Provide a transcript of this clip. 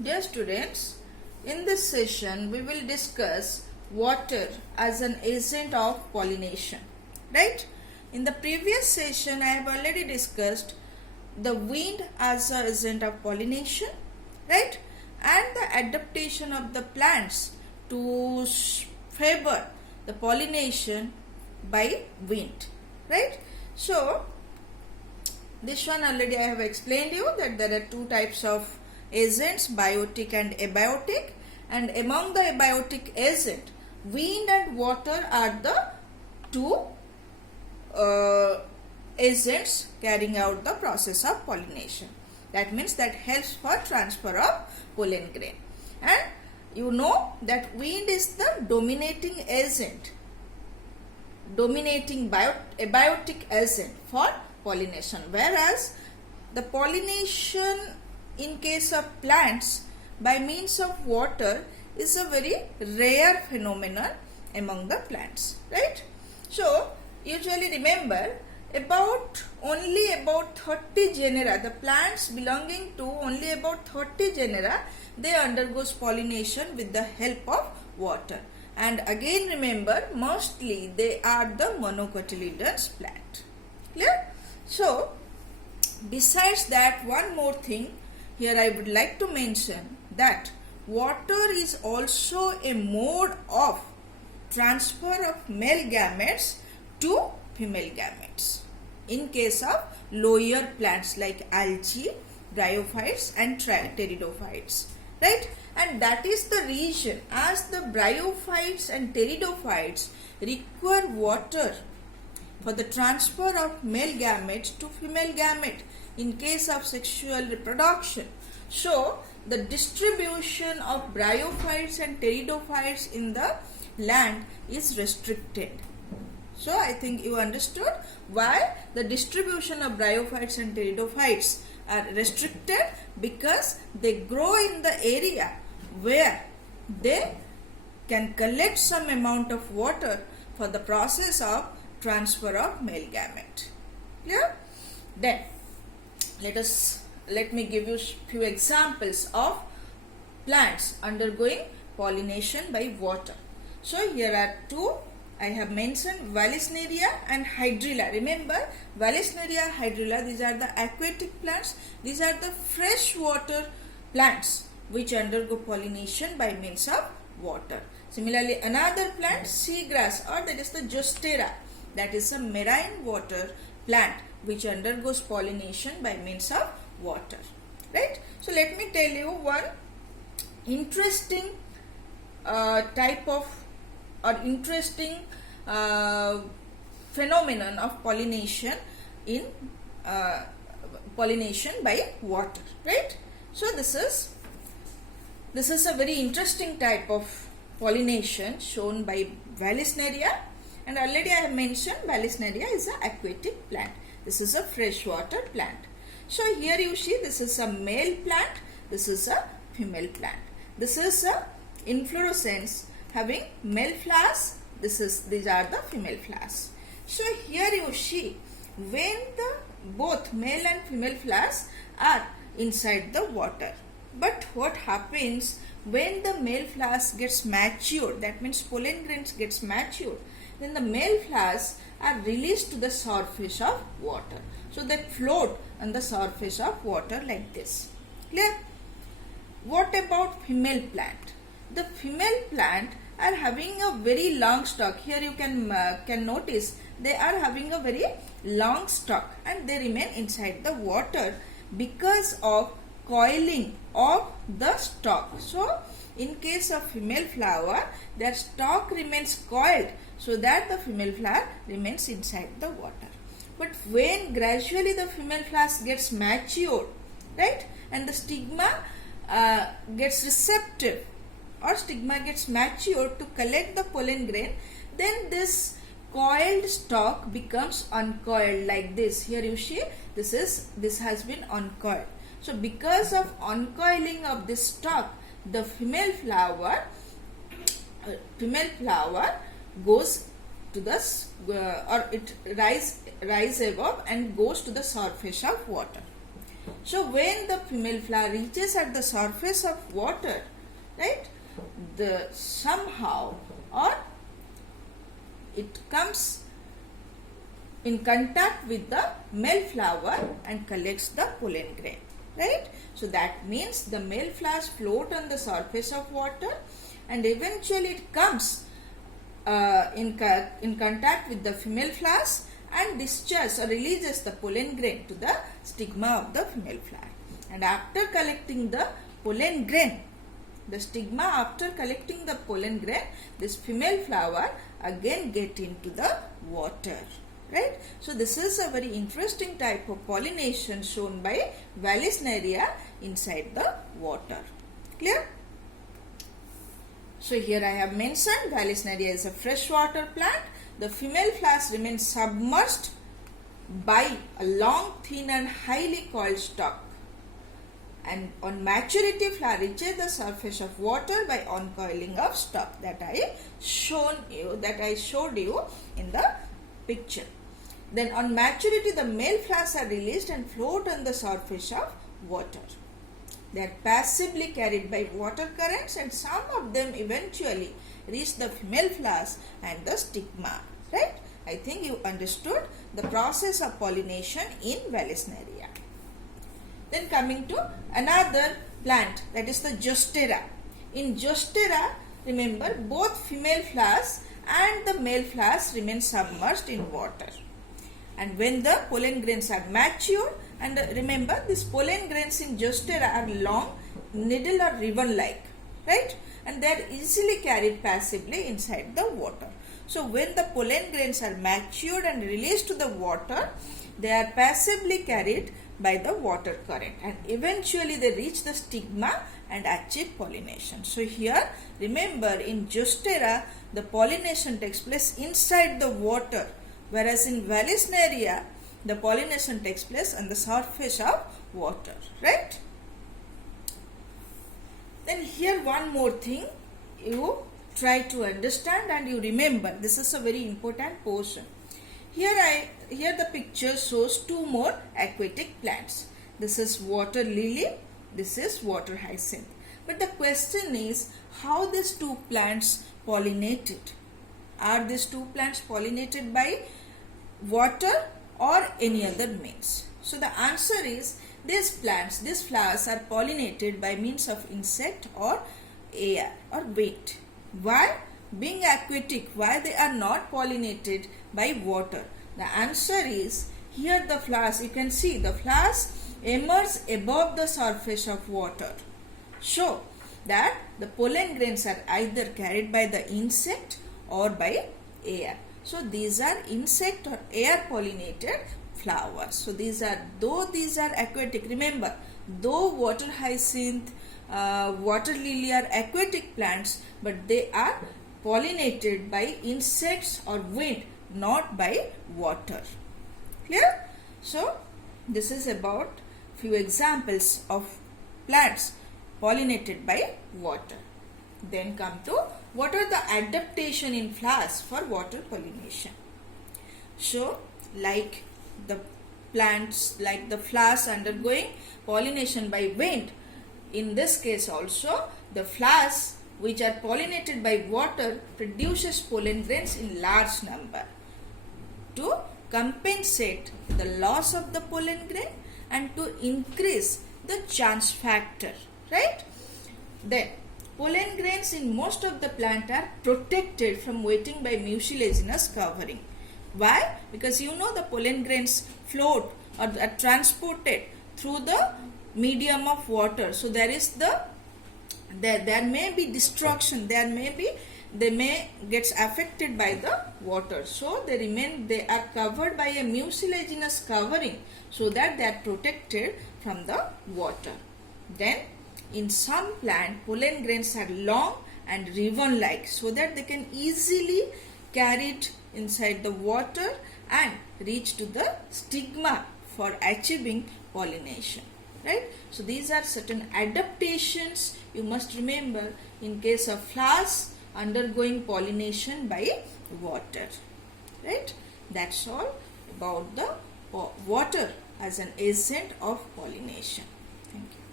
Dear students, in this session we will discuss water as an agent of pollination. Right? In the previous session I have already discussed the wind as an agent of pollination, right? And the adaptation of the plants to favor the pollination by wind, right? So this one already I have explained you that there are two types of agents, biotic and abiotic, and among the abiotic agent, wind and water are the two agents carrying out the process of pollination. That means that helps for transfer of pollen grain. And you know that wind is the dominating agent, dominating abiotic agent for pollination, whereas the pollination in case of plants by means of water is a very rare phenomenon among the plants, right? So usually remember only about 30 genera, the plants belonging to only about 30 genera, they undergoes pollination with the help of water. And again remember, mostly they are the monocotyledonous plant. Clear? So besides that, one more thing here I would like to mention that water is also a mode of transfer of male gametes to female gametes in case of lower plants like algae, bryophytes and pteridophytes, right? And that is the reason as the bryophytes and pteridophytes require water for the transfer of male gamete to female gamete in case of sexual reproduction. So the distribution of bryophytes and pteridophytes in the land is restricted. So I think you understood why the distribution of bryophytes and pteridophytes are restricted, because they grow in the area where they can collect some amount of water for the process of transfer of male gamete. Clear? Then let me give you few examples of plants undergoing pollination by water. So here are two I have mentioned, Vallisneria and Hydrilla. Remember, Vallisneria, Hydrilla, these are the aquatic plants. These are the freshwater plants which undergo pollination by means of water. Similarly, another plant, seagrass, or that is the Zostera, that is a marine water plant which undergoes pollination by means of water. Right? So let me tell you one interesting type of interesting phenomenon of pollination in pollination by water, right? So this is a very interesting type of pollination shown by Vallisneria, and already I have mentioned Vallisneria is an aquatic plant. This is a freshwater plant. So here you see this is a male plant, this is a female plant. This is a inflorescence having male flowers, these are the female flowers. So here you see when the both male and female flowers are inside the water. But what happens when the male flowers gets matured, that means pollen grains gets matured, then the male flowers are released to the surface of water. So they float on the surface of water like this. Clear? What about female plant? The female plant are having a very long stalk. Here you can notice they are having a very long stalk and they remain inside the water because of coiling of the stalk. So in case of female flower, their stalk remains coiled so that the female flower remains inside the water. But when gradually the female flower gets matured, right, and the stigma gets receptive or stigma gets matured to collect the pollen grain, then this coiled stalk becomes uncoiled like this. Here you see this has been uncoiled. So because of uncoiling of this stalk, the female flower goes to the or it rise above and goes to the surface of water. So when the female flower reaches at the surface of water, right, the somehow or it comes in contact with the male flower and collects the pollen grain, right? So that means the male flowers float on the surface of water and eventually it comes in contact with the female flowers and discharges or releases the pollen grain to the stigma of the female flower. And after collecting the pollen grain, the stigma after collecting the pollen grain, this female flower again get into the water, right? So this is a very interesting type of pollination shown by Vallisneria inside the water. Clear? So here I have mentioned Vallisneria is a freshwater plant. The female flowers remain submerged by a long, thin and highly coiled stalk. And on maturity, flower reaches the surface of water by uncoiling of stalk that I showed you in the picture. Then on maturity, the male flowers are released and float on the surface of water. They are passively carried by water currents and some of them eventually reach the female flowers and the stigma. Right? I think you understood the process of pollination in Vallisneria. Then coming to another plant, that is the Zostera. In Zostera, remember both female flowers and the male flowers remain submerged in water. And when the pollen grains are mature, and remember these pollen grains in Zostera are long, needle or ribbon like, right? And they are easily carried passively inside the water. So when the pollen grains are matured and released to the water, they are passively carried by the water current and eventually they reach the stigma and achieve pollination. So here remember in Zostera the pollination takes place inside the water, whereas in Vallisneria the pollination takes place on the surface of water, right? Then here one more thing you try to understand and you remember, this is a very important portion. Here the picture shows two more aquatic plants. This is water lily, this is water hyacinth. But the question is how these two plants pollinated. Are these two plants pollinated by water or any other means? So the answer is these flowers are pollinated by means of insect or air or wind. Why? Being aquatic, why they are not pollinated by water? The answer is here the flowers, you can see the flowers emerge above the surface of water. Show that the pollen grains are either carried by the insect or by air. So these are insect or air pollinated flowers. So though these are aquatic, remember though water hyacinth, water lily are aquatic plants, but they are pollinated by insects or wind, not by water. Clear? So this is about few examples of plants pollinated by water. Then come to what are the adaptation in flowers for water pollination. So like the plants, like the flowers undergoing pollination by wind, in this case also the flowers which are pollinated by water produces pollen grains in large number to compensate the loss of the pollen grain and to increase the chance factor, right? Then pollen grains in most of the plant are protected from wetting by mucilaginous covering. Why? Because you know the pollen grains float or are transported through the medium of water. So there may be destruction, they may get affected by the water. So they are covered by a mucilaginous covering so that they are protected from the water. Then in some plant pollen grains are long and ribbon like so that they can easily carry it inside the water and reach to the stigma for achieving pollination, right? So these are certain adaptations you must remember in case of flowers undergoing pollination by water, right? That's all about the water as an agent of pollination. Thank you.